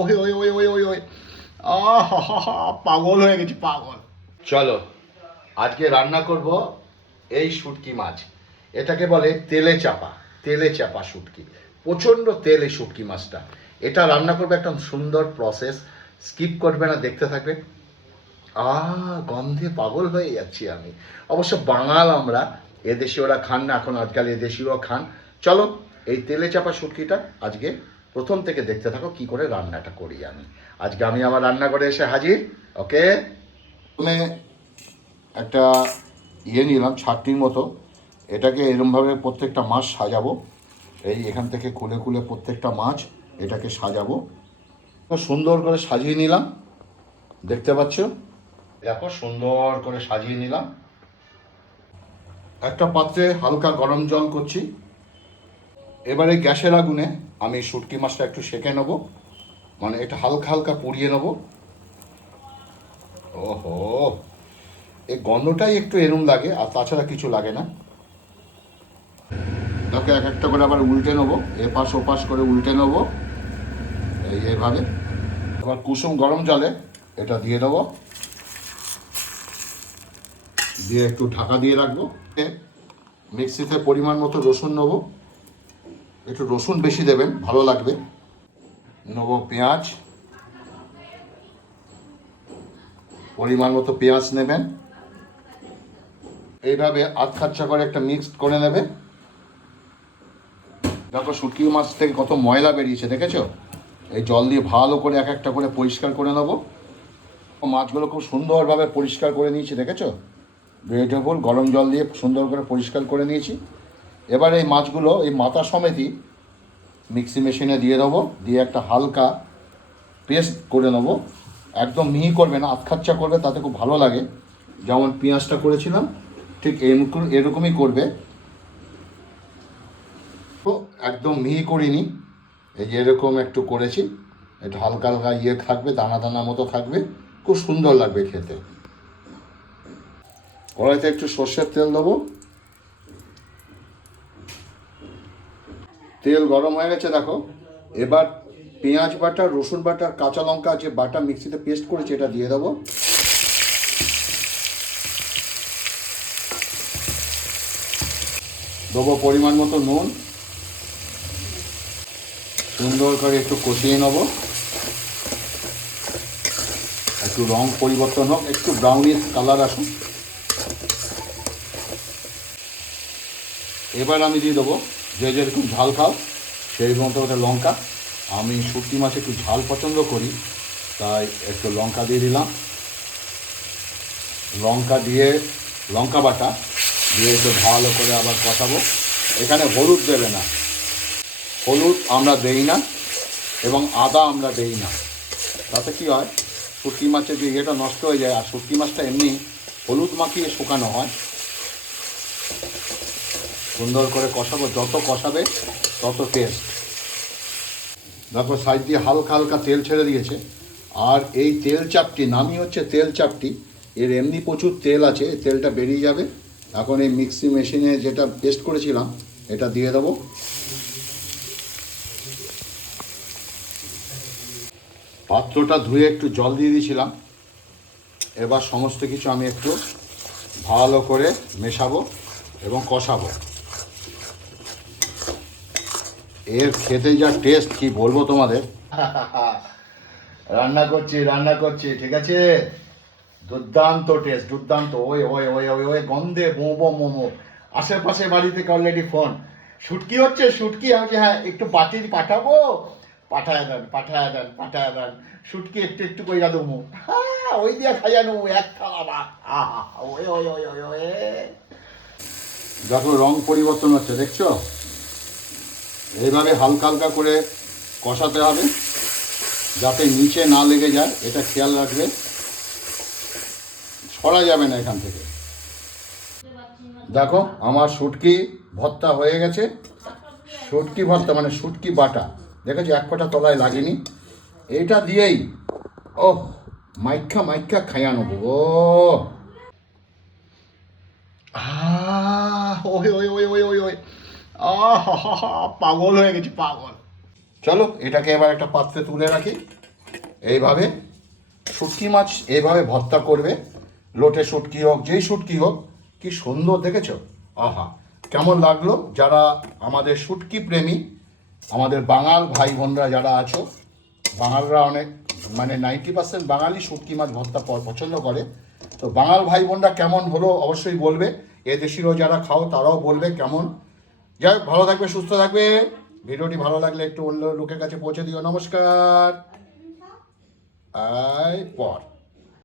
ওই ওই ওই ওই ওই ওই পাগল হয়ে গেছি পাগল। চলো আজকে রান্না করব এই শুটকি মাছ। এটাকে বলে তেলে চাপা শুটকি। প্রচণ্ড তেল এই শুটকি মাছটা। এটা রান্না করবে একদম সুন্দর প্রসেস, স্কিপ করবে না, দেখতে থাকবে। গন্ধে পাগল হয়ে যাচ্ছি আমি। অবশ্য বাঙাল আমরা, এদেশীয়রা খান না এখন, আজকাল এদেশীয়রাও খান। চলো এই তেলে চাপা শুটকিটা আজকে প্রথম থেকে দেখতে থাকো কি করে রান্নাটা করি আমি। আজকে আমি আমার রান্নাঘরে এসে হাজির। ওকে, প্রথমে একটা নিলাম ছাটনির মতো। এটাকে এরমভাবে প্রত্যেকটা মাছ সাজাবো। এই এখান থেকে খুলে খুলে প্রত্যেকটা মাছ এটাকে সাজাবো। সুন্দর করে সাজিয়ে নিলাম, দেখতে পাচ্ছ, দেখো সুন্দর করে সাজিয়ে নিলাম। একটা পাত্রে হালকা গরম জল করছি। এবারে গ্যাসের আগুনে আমি শুটকি মাছটা একটু সেঁকে নেবো, মানে এটা হালকা হালকা পুড়িয়ে নেবো। ওহো, এই গন্ধটাই একটু এরম লাগে, আর তাছাড়া কিছু লাগে না। তাকে এক একটা করে আবার উল্টে নেবো, এপাশ ওপাশ করে উল্টে নেবো এইভাবে। এবার কুসুম গরম জলে এটা দিয়ে দেবো, দিয়ে একটু ঢাকা দিয়ে রাখবো। মিক্সিতে পরিমাণ মতো রসুন নেবো, একটু রসুন বেশি দেবেন, ভালো লাগবে। নেবো পেঁয়াজ, পরিমাণ মতো পেঁয়াজ নেবেন। এইভাবে আধ খাচ্চা করে একটা মিক্সড করে নেবে। দেখো শুটকি মাছ থেকে কত ময়লা বেরিয়েছে, দেখেছো? এই জল দিয়ে ভালো করে এক একটা করে পরিষ্কার করে নেবো। মাছগুলো খুব সুন্দরভাবে পরিষ্কার করে নিয়েছি, দেখেছো? ভেজিটেবল গরম জল দিয়ে সুন্দর করে পরিষ্কার করে নিয়েছি। এবার এই মাছগুলো এই মাথা সমেতই মিক্সি মেশিনে দিয়ে দেবো, দিয়ে একটা হালকা পেস্ট করে নেবো। একদম মিহি করবে না, আধখাচ্চা করবে, তাতে খুব ভালো লাগে। যেমন পেঁয়াজটা করেছিলাম ঠিক এরকমই করবে। তো একদম মিহি করিনি, এই যে এরকম একটু করেছি। একটু হালকা হালকা থাকবে, দানা দানা মতো থাকবে, খুব সুন্দর লাগবে খেতে। কড়াইতে একটু সর্ষের তেল দেবো। তেল গরম হয়ে গেছে দেখো। এবার পেঁয়াজ বাটা, রসুন বাটা, কাঁচা লঙ্কা যে বাটা মিক্সিতে পেস্ট করেছি এটা দিয়ে দেবো। দেবো পরিমাণ মতো নুন। সুন্দর করে একটু কষিয়ে নেবো, একটু রং পরিবর্তন হোক, একটু ব্রাউনিশ কালার আসুন। এবার আমি দিয়ে দেবো, যে যেরকম ঝাল খাও সেই মতো ওটা লঙ্কা। আমি শুটকি মাছ একটু ঝাল পছন্দ করি, তাই একটু লঙ্কা দিয়ে দিলাম। লঙ্কা দিয়ে লঙ্কা বাটা দিয়ে একটু ভালো করে আবার কষাবো। এখানে হলুদ দেবে না, হলুদ আমরা দেই না, এবং আদা আমরা দেই না। তাতে কী হয়, শুটকি মাছের যে ইয়েটা নষ্ট হয়ে যায়। আর শুটকি মাছটা এমনি হলুদ মাখিয়ে শুকানো হয়। সুন্দর করে কষাবো, যত কষাবে তত টেস্ট। দেখো সাইড দিয়ে হালকা হালকা তেল ছেড়ে দিয়েছে। আর এই তেল চাপটি, নামই হচ্ছে তেল চাপটি, এর এমনি প্রচুর তেল আছে, তেলটা বেরিয়ে যাবে। এখন এই মিক্সি মেশিনে যেটা পেস্ট করেছিলাম এটা দিয়ে দেবো। পাত্রটা ধুয়ে একটু জল দিয়ে দিয়েছিলাম। এবার সমস্ত কিছু আমি একটু ভালো করে মেশাবো এবং কষাবো। এর খেতে যা টেস্ট কি বলবো তোমাদের। রান্না করছি ঠিক আছে, দুর্দান্ত টেস্ট, দুর্দান্ত। ওই ওই ওই ওই ওই গন্ধে মোমো মোমো। আশেপাশে বাড়ি থেকে অলরেডি ফোন, শুটকি হচ্ছে শুটকি। আমি হ্যাঁ একটু বাটি পাঠাবো, পাঠায় দেন। শুটকি একটু একটু কইরা দেবো, ওই দিয়া খাইয়া নেবো এক থালা ভাত। ওই ওই ওই ওই ওই দেখো রং পরিবর্তন হচ্ছে, দেখছো? এইভাবে হালকা হালকা করে কষাতে হবে যাতে নিচে না লেগে যায়, এটা খেয়াল রাখবে। ছড়া যাবে না এখান থেকে। দেখো আমার শুটকি ভর্তা হয়ে গেছে। শুটকি ভর্তা মানে শুটকি বাটা, দেখেছো এক ফোঁটা তলায় লাগেনি। এইটা দিয়েই ও মাইখা খাইয়া নেবো। ওই ওই ওই ওই ওই ওই পাগল হয়ে গেছি পাগল। চলো এটাকে এবার একটা পাত্রে তুলে রাখি। এইভাবে শুটকি মাছ এইভাবে ভর্তা করবে, লোটে শুটকি হোক যেই শুটকি হোক, কি সুন্দর দেখেছো? আহা, কেমন লাগলো? যারা আমাদের শুটকি প্রেমী, আমাদের বাঙাল ভাই বোনরা যারা আছো, বাঙালরা অনেক মানে 90% বাঙালি শুটকি মাছ ভর্তা পছন্দ করে। তো বাঙাল ভাই বোনরা কেমন হলো অবশ্যই বলবে, এদেশিরও যারা খাও তারাও বলবে কেমন। যাই হোক, ভালো থাকবে, সুস্থ থাকবে। ভিডিওটি ভালো লাগলে একটু অন্য লোকের কাছে পৌঁছে দিও। নমস্কার। আয় পর।